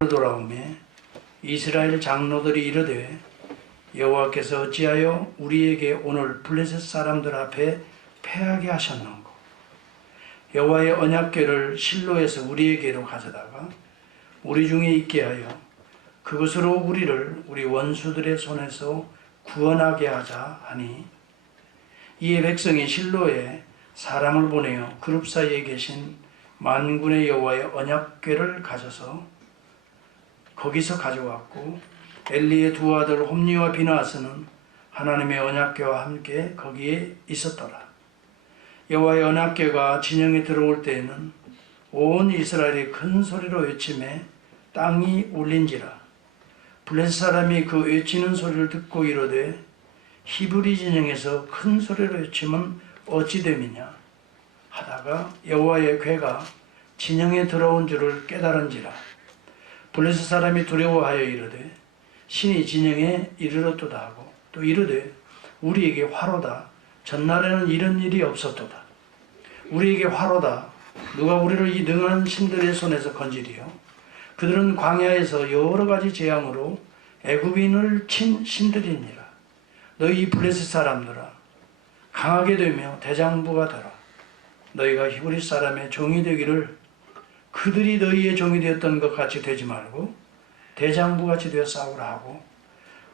돌아오매 이스라엘 장로들이 이르되 여호와께서 어찌하여 우리에게 오늘 블레셋 사람들 앞에 패하게 하셨는고. 여호와의 언약궤를 실로에서 우리에게로 가져다가 우리 중에 있게 하여 그것으로 우리를 우리 원수들의 손에서 구원하게 하자 하니, 이에 백성이 실로에 사람을 보내어 그룹 사이에 계신 만군의 여호와의 언약궤를 가져서 거기서 가져왔고, 엘리의 두 아들 홈니와 비나하스는 하나님의 언약궤와 함께 거기에 있었더라. 여호와의 언약궤가 진영에 들어올 때에는 온 이스라엘이 큰 소리로 외치매 땅이 울린지라. 블레셋 사람이 그 외치는 소리를 듣고 이르되 히브리 진영에서 큰 소리로 외치면 어찌 됨이냐 하다가 여호와의 궤가 진영에 들어온 줄을 깨달은지라. 블레셋 사람이 두려워하여 이르되 신이 진영에 이르렀도다 하고, 또 이르되 우리에게 화로다. 전날에는 이런 일이 없었도다. 우리에게 화로다. 누가 우리를 이 능한 신들의 손에서 건지리요. 그들은 광야에서 여러 가지 재앙으로 애굽인을 친 신들이니라. 너희 이 블레셋 사람들아, 강하게 되며 대장부가 되라. 너희가 히브리 사람의 종이 되기를 그들이 너희의 종이 되었던 것 같이 되지 말고 대장부같이 되어 싸우라 하고,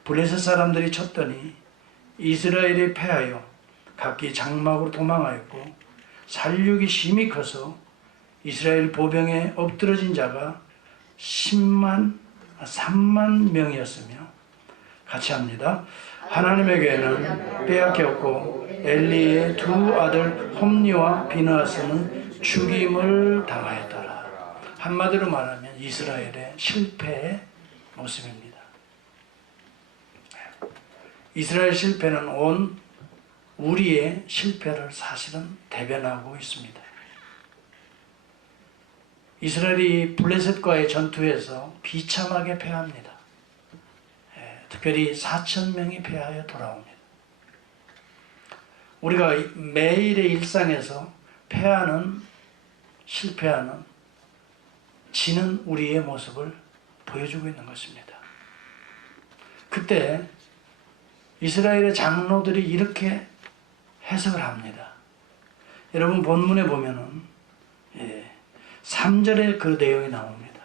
블레셋 사람들이 쳤더니 이스라엘이 패하여 각기 장막으로 도망하였고, 살육이 심히 커서 이스라엘 보병에 엎드러진 자가 3만 명이었으며, 같이 합니다. 하나님에게는 빼앗겼고 엘리의 두 아들 홈니와 비느하스는 죽임을 당하였더라. 한마디로 말하면 이스라엘의 실패의 모습입니다. 이스라엘 실패는 온 우리의 실패를 사실은 대변하고 있습니다. 이스라엘이 블레셋과의 전투에서 비참하게 패합니다. 특별히 4,000명이 패하여 돌아옵니다. 우리가 매일의 일상에서 패하는, 실패하는, 지는 우리의 모습을 보여주고 있는 것입니다. 그때 이스라엘의 장로들이 이렇게 해석을 합니다. 여러분 본문에 보면은 3절에 그 내용이 나옵니다.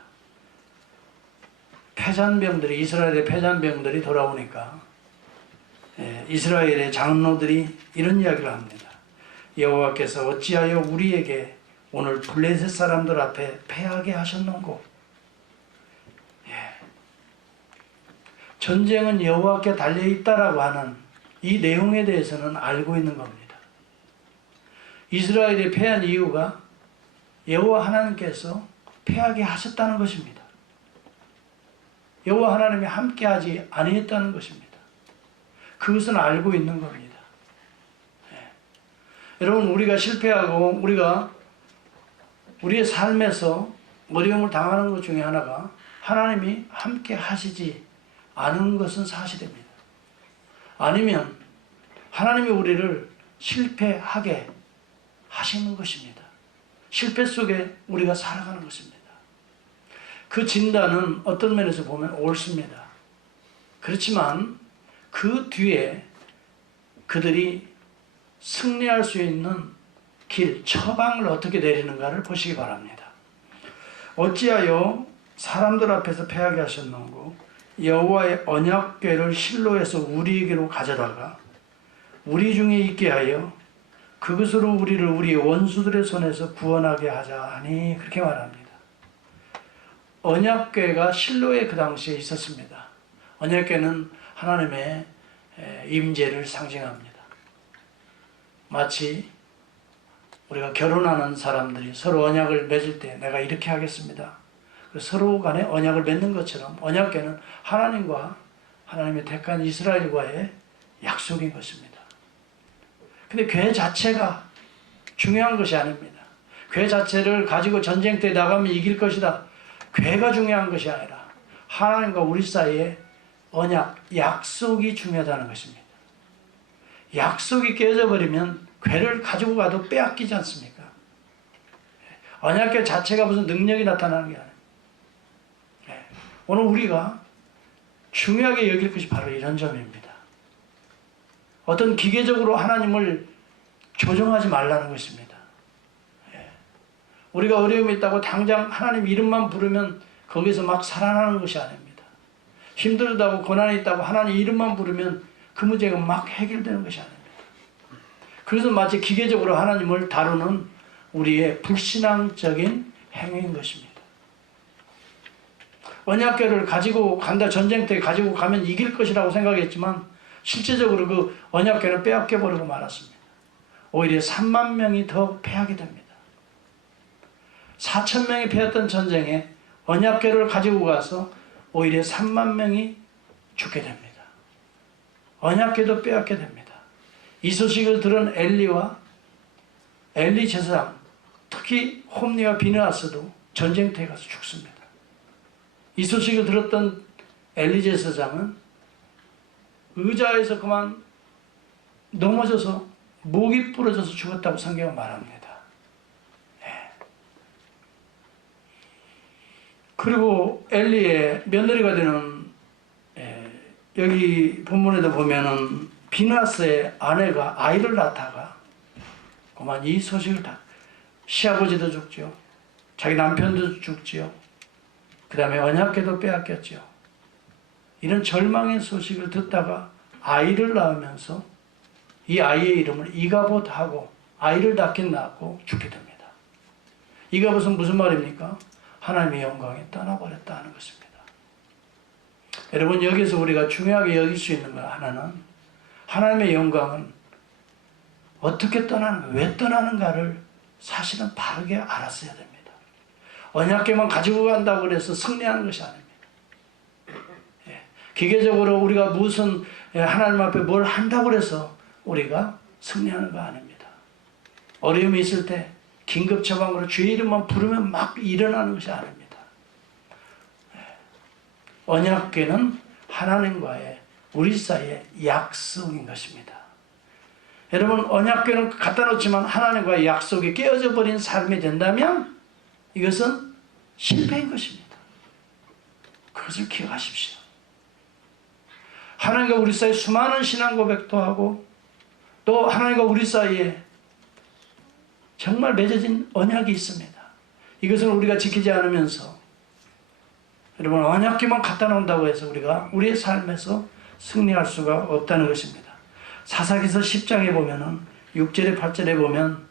패잔병들이, 이스라엘의 패잔병들이 돌아오니까 이스라엘의 장로들이 이런 이야기를 합니다. 여호와께서 어찌하여 우리에게 오늘 블레셋 사람들 앞에 패하게 하셨는고. 전쟁은 여호와께 달려있다라고 하는 이 내용에 대해서는 알고 있는 겁니다. 이스라엘이 패한 이유가 여호와 하나님께서 패하게 하셨다는 것입니다. 여호와 하나님이 함께하지 아니했다는 것입니다. 그것은 알고 있는 겁니다. 여러분, 우리가 실패하고 우리가 우리의 삶에서 어려움을 당하는 것 중에 하나가 하나님이 함께 하시지 않은 것은 사실입니다. 아니면 하나님이 우리를 실패하게 하시는 것입니다. 실패 속에 우리가 살아가는 것입니다. 그 진단은 어떤 면에서 보면 옳습니다. 그렇지만 그 뒤에 그들이 승리할 수 있는 길, 처방을 어떻게 내리는가를 보시기 바랍니다. 어찌하여 사람들 앞에서 패하게 하셨는고, 여호와의 언약궤를 실로에서 우리에게로 가져다가 우리 중에 있게 하여 그것으로 우리를 우리 원수들의 손에서 구원하게 하자 하니, 그렇게 말합니다. 언약궤가 실로에 그 당시에 있었습니다. 언약궤는 하나님의 임재를 상징합니다. 마치 우리가 결혼하는 사람들이 서로 언약을 맺을 때 내가 이렇게 하겠습니다. 서로 간에 언약을 맺는 것처럼 언약궤는 하나님과 하나님의 택한 이스라엘과의 약속인 것입니다. 근데 궤 자체가 중요한 것이 아닙니다. 궤 자체를 가지고 전쟁터에 나가면 이길 것이다. 궤가 중요한 것이 아니라 하나님과 우리 사이에 언약, 약속이 중요하다는 것입니다. 약속이 깨져버리면 궤를 가지고 가도 빼앗기지 않습니까? 언약궤 자체가 무슨 능력이 나타나는 게 아니에요. 오늘 우리가 중요하게 여길 것이 바로 이런 점입니다. 어떤 기계적으로 하나님을 조정하지 말라는 것입니다. 우리가 어려움이 있다고 당장 하나님 이름만 부르면 거기서 막 살아나는 것이 아닙니다. 힘들다고 고난이 있다고 하나님 이름만 부르면 그 문제가 막 해결되는 것이 아닙니다. 그래서 마치 기계적으로 하나님을 다루는 우리의 불신앙적인 행위인 것입니다. 언약궤를 가지고 간다, 전쟁터에 가지고 가면 이길 것이라고 생각했지만 실제적으로 그 언약궤를 빼앗겨버리고 말았습니다. 오히려 3만 명이 더 패하게 됩니다. 4천 명이 패했던 전쟁에 언약궤를 가지고 가서 오히려 3만 명이 죽게 됩니다. 언약궤도 빼앗게 됩니다. 이 소식을 들은 엘리와 엘리 제사장, 특히 홈리와 비느하스도 전쟁터에 가서 죽습니다. 이 소식을 들었던 엘리 제사장은 의자에서 그만 넘어져서 목이 부러져서 죽었다고 성경은 말합니다. 그리고 엘리의 며느리가 되는 여기 본문에도 보면은 비느하스의 아내가 아이를 낳다가 그만 이 소식을 다 시아버지도 죽죠. 자기 남편도 죽지요. 그 다음에 언약궤도 빼앗겼죠. 이런 절망의 소식을 듣다가 아이를 낳으면서 이 아이의 이름을 이가봇하고 아이를 낳긴 낳고 죽게 됩니다. 이가봇은 무슨 말입니까? 하나님의 영광이 떠나버렸다는 것입니다. 여러분, 여기서 우리가 중요하게 여길 수 있는 것 하나는 하나님의 영광은 어떻게 떠나는가, 왜 떠나는가를 사실은 바르게 알았어야 됩니다. 언약궤만 가지고 간다고 해서 승리하는 것이 아닙니다. 기계적으로 우리가 무슨 하나님 앞에 뭘 한다고 해서 우리가 승리하는 거 아닙니다. 어려움이 있을 때 긴급 처방으로 주의 이름만 부르면 막 일어나는 것이 아닙니다. 언약궤는 하나님과의 우리 사이의 약속인 것입니다. 여러분, 언약궤는 갖다 놓지만 하나님과의 약속이 깨어져 버린 삶이 된다면 이것은 실패인 것입니다. 그것을 기억하십시오. 하나님과 우리 사이에 수많은 신앙 고백도 하고 또 하나님과 우리 사이에 정말 맺어진 언약이 있습니다. 이것을 우리가 지키지 않으면서 여러분, 언약궤만 갖다 놓는다고 해서 우리가 우리의 삶에서 승리할 수가 없다는 것입니다. 사사기서 10장에 보면은 6절에 8절에 보면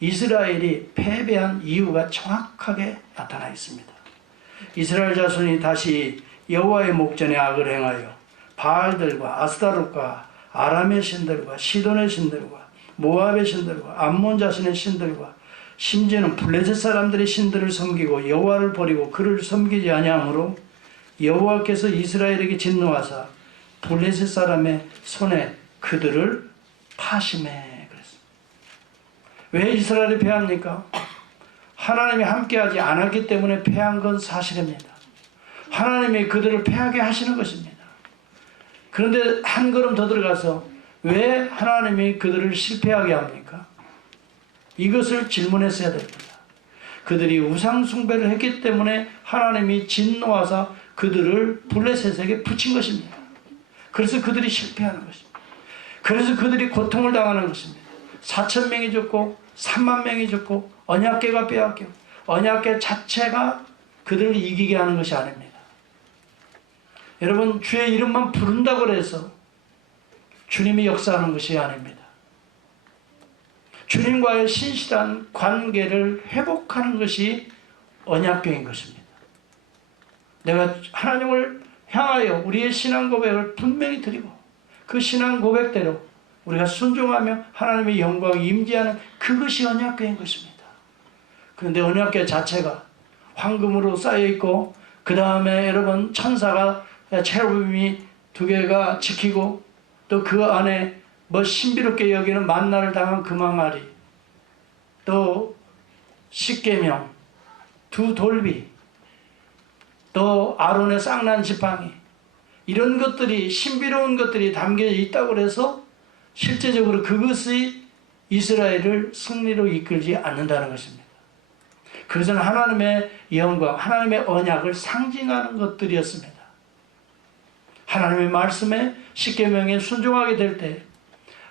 이스라엘이 패배한 이유가 정확하게 나타나 있습니다. 이스라엘 자손이 다시 여호와의 목전에 악을 행하여 바알들과 아스타롯과 아람의 신들과 시돈의 신들과 모압의 신들과 암몬 자신의 신들과 심지어는 블레셋 사람들의 신들을 섬기고 여호와를 버리고 그를 섬기지 아니하므로 여호와께서 이스라엘에게 진노하사 블레셋 사람의 손에 그들을 파심해 그랬습니다. 왜 이스라엘이 패합니까? 하나님이 함께하지 않았기 때문에 패한 건 사실입니다. 하나님이 그들을 패하게 하시는 것입니다. 그런데 한 걸음 더 들어가서 왜 하나님이 그들을 실패하게 합니까? 이것을 질문했어야 됩니다. 그들이 우상 숭배를 했기 때문에 하나님이 진노하사 그들을 블레셋에게 붙인 것입니다. 그래서 그들이 실패하는 것입니다. 그래서 그들이 고통을 당하는 것입니다. 4천 명이 죽고 3만 명이 죽고 언약궤가 빼앗겨 언약궤 자체가 그들을 이기게 하는 것이 아닙니다. 여러분, 주의 이름만 부른다고 해서 주님이 역사하는 것이 아닙니다. 주님과의 신실한 관계를 회복하는 것이 언약궤인 것입니다. 내가 하나님을 향하여 우리의 신앙 고백을 분명히 드리고 그 신앙 고백대로 우리가 순종하며 하나님의 영광이 임재하는 그것이 언약궤인 것입니다. 그런데 언약궤 자체가 황금으로 쌓여있고 그 다음에 여러분 천사가 체루빔이 2개가 지키고 또 그 안에 뭐 신비롭게 여기는 만나를 당한 금항아리 또 십계명 2 돌비 또 아론의 쌍난 지팡이 이런 것들이 신비로운 것들이 담겨져 있다고 해서 실제적으로 그것이 이스라엘을 승리로 이끌지 않는다는 것입니다. 그것은 하나님의 영광, 하나님의 언약을 상징하는 것들이었습니다. 하나님의 말씀에 십계명에 순종하게 될 때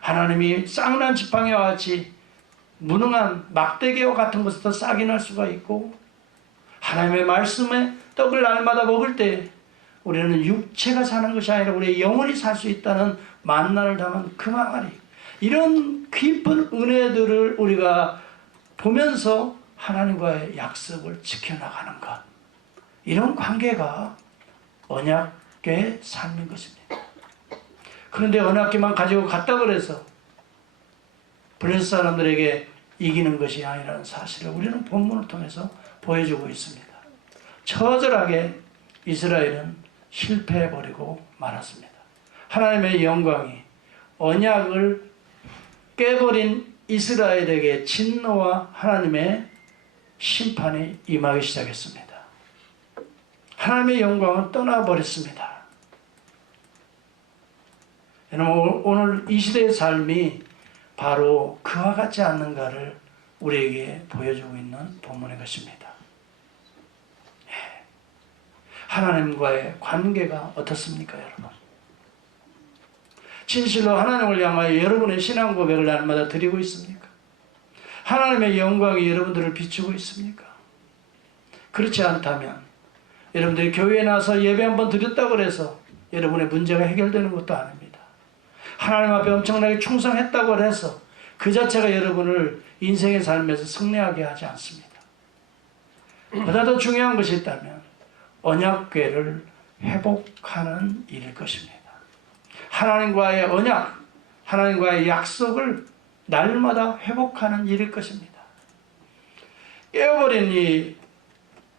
하나님이 쌍난 지팡이와 같이 무능한 막대기와 같은 것부터 싹이 날 수가 있고, 하나님의 말씀에 떡을 날마다 먹을 때 우리는 육체가 사는 것이 아니라 우리의 영혼이 살 수 있다는 만나를 담은 그 마가리, 이런 깊은 은혜들을 우리가 보면서 하나님과의 약속을 지켜나가는 것, 이런 관계가 언약궤의 삶인 것입니다. 그런데 언약궤만 가지고 갔다 그래서 블레셋 사람들에게 이기는 것이 아니라는 사실을 우리는 본문을 통해서 보여주고 있습니다. 처절하게 이스라엘은 실패해버리고 말았습니다. 하나님의 영광이 언약을 깨버린 이스라엘에게 진노와 하나님의 심판이 임하기 시작했습니다. 하나님의 영광은 떠나버렸습니다. 여러분, 오늘 이 시대의 삶이 바로 그와 같지 않는가를 우리에게 보여주고 있는 본문의 것입니다. 하나님과의 관계가 어떻습니까, 여러분? 진실로 하나님을 향하여 여러분의 신앙 고백을 날마다 드리고 있습니까? 하나님의 영광이 여러분들을 비추고 있습니까? 그렇지 않다면 여러분들이 교회에 나와서 예배 한번 드렸다고 해서 여러분의 문제가 해결되는 것도 아닙니다. 하나님 앞에 엄청나게 충성했다고 해서 그 자체가 여러분을 인생의 삶에서 승리하게 하지 않습니다. 보다 더 중요한 것이 있다면 언약궤를 회복하는 일일 것입니다. 하나님과의 언약, 하나님과의 약속을 날마다 회복하는 일일 것입니다.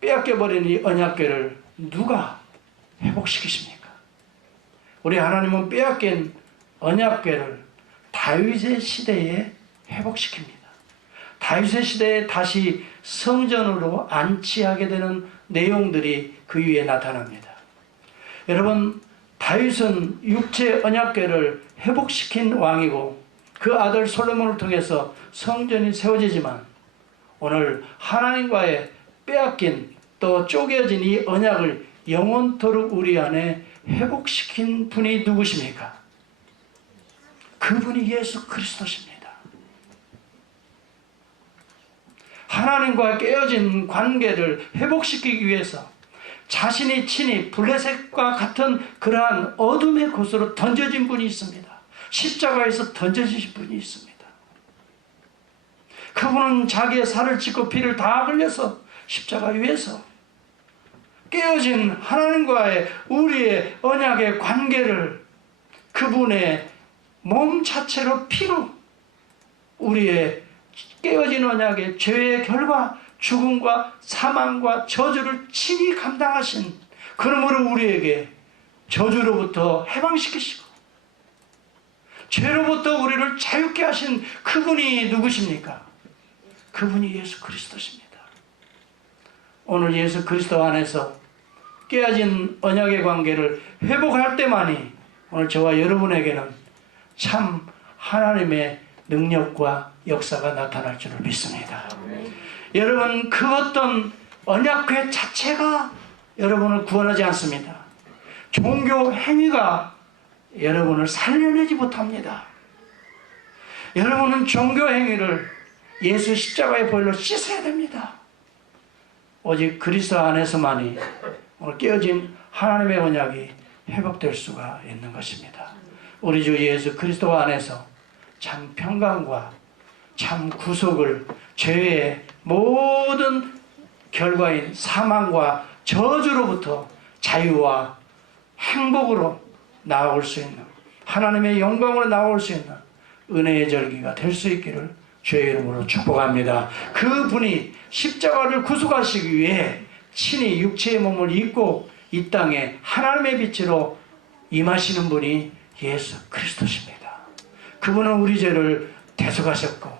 빼앗겨버린 이 언약궤를 누가 회복시키십니까? 우리 하나님은 빼앗긴 언약궤를 다윗의 시대에 회복시킵니다. 다윗의 시대에 다시 성전으로 안치하게 되는 내용들이 그 위에 나타납니다. 여러분, 다윗은 육체 언약궤를 회복시킨 왕이고 그 아들 솔로몬을 통해서 성전이 세워지지만 오늘 하나님과의 빼앗긴 또 쪼개진 이 언약을 영원토록 우리 안에 회복시킨 분이 누구십니까? 그분이 예수 그리스도십니다. 하나님과 깨어진 관계를 회복시키기 위해서 자신이 친히 블레셋과 같은 그러한 어둠의 곳으로 던져진 분이 있습니다. 십자가에서 던져지신 분이 있습니다. 그분은 자기의 살을 찢고 피를 다 흘려서 십자가 위에서 깨어진 하나님과의 우리의 언약의 관계를 그분의 몸 자체로 피로 우리의 깨어진 언약의 죄의 결과 죽음과 사망과 저주를 친히 감당하신, 그러므로 우리에게 저주로부터 해방시키시고 죄로부터 우리를 자유케 하신 그분이 누구십니까? 그분이 예수 그리스도십니다. 오늘 예수 그리스도 안에서 깨어진 언약의 관계를 회복할 때만이 오늘 저와 여러분에게는 참 하나님의 능력과 역사가 나타날 줄을 믿습니다. 여러분, 그 어떤 언약궤 자체가 여러분을 구원하지 않습니다. 종교 행위가 여러분을 살려내지 못합니다. 여러분은 종교 행위를 예수 십자가의 보혈로 씻어야 됩니다. 오직 그리스도 안에서만이 오늘 깨어진 하나님의 언약이 회복될 수가 있는 것입니다. 우리 주 예수 그리스도 안에서 참 평강과 참 구속을, 죄의 모든 결과인 사망과 저주로부터 자유와 행복으로 나아올 수 있는, 하나님의 영광으로 나아올 수 있는 은혜의 절기가 될 수 있기를 주의 이름으로 축복합니다. 그분이 십자가를 구속하시기 위해 친히 육체의 몸을 입고 이 땅에 하나님의 빛으로 임하시는 분이 예수 그리스도십니다. 그분은 우리 죄를 대속하셨고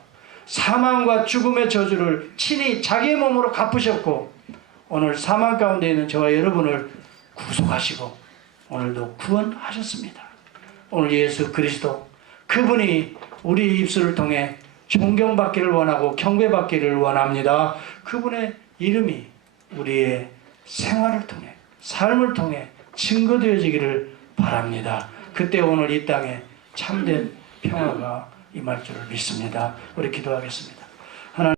사망과 죽음의 저주를 친히 자기의 몸으로 갚으셨고 오늘 사망 가운데 있는 저와 여러분을 구속하시고 오늘도 구원하셨습니다. 오늘 예수 그리스도, 그분이 우리 입술을 통해 존경받기를 원하고 경배받기를 원합니다. 그분의 이름이 우리의 생활을 통해 삶을 통해 증거되어지기를 바랍니다. 그때 오늘 이 땅에 참된 평화가 임할 줄을 믿습니다. 우리 기도하겠습니다.